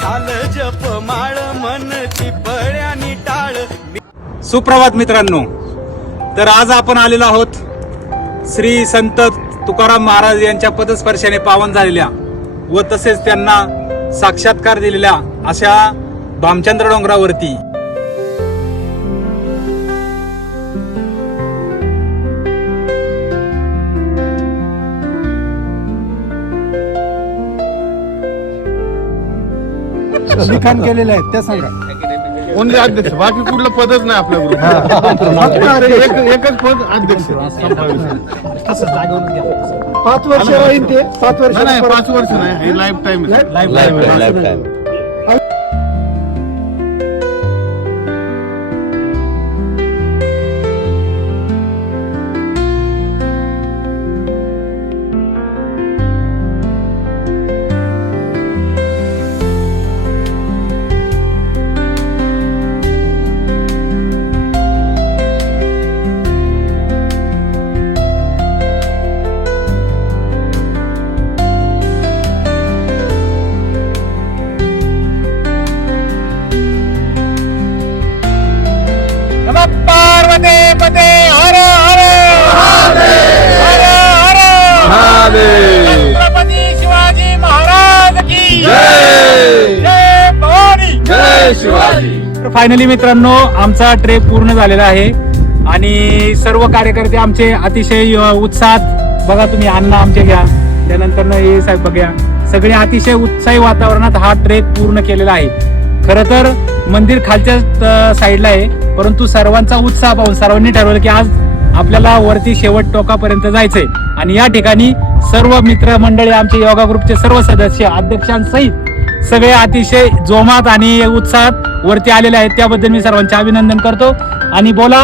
झालं जप माळ मन चिपळ्यानी टाळ. सुप्रभात मित्रांनो, तर आज आपण आलेलो आहोत श्री संत तुकाराम महाराज यांच्या पदस्पर्शाने पावन झालेल्या व तसेच त्यांना साक्षात्कार दिलेल्या अशा भामचंद्र डोंगरावरती. लिखाण केलेलं आहे त्या सांगा. कोणते अध्यक्ष, बाकी कुठलं पदच नाही आपल्या ग्रुप. एकच पद अध्यक्ष. 5 वर्ष होईल ते 7 वर्ष नाही 5 वर्ष नाही, लाईफ टाइम. छत्रपती शिवाजी महाराज की जय. जय भवानी. जय शिवाजी. तर फायनली मित्रांनो, आमचा ट्रेक पूर्ण झालेला आहे आणि सर्व कार्यकर्ते आमचे अतिशय उत्साहात. बघा तुम्ही, अण्णा आमचे घ्या, त्यानंतर हे साहेब बघा, सगळे अतिशय उत्साही वातावरणात हा ट्रेक पूर्ण केलेला आहे. खरं तर मंदिर खालच्या साईडला आहे, परंतु सर्वांचा उत्साह पाहून सर्वांनी ठरवलं की आज आपल्याला वरती शेवट टोकापर्यंत जायचंय. आणि या ठिकाणी सर्व मित्र मंडळी, आमचे योगा ग्रुपचे सर्व सदस्य, अध्यक्षांसहित सगळे अतिशय जोमात आणि उत्साहात वरती आलेले आहेत. त्याबद्दल मी सर्वांचे अभिनंदन करतो. आणि बोला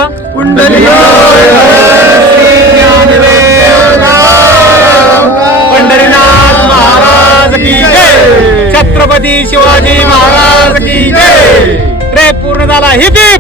पंढरीनाथ महाराज की जय. छत्रपती शिवाजी महाराज की जय. ट्रेक पूर्ण झाला. हिपी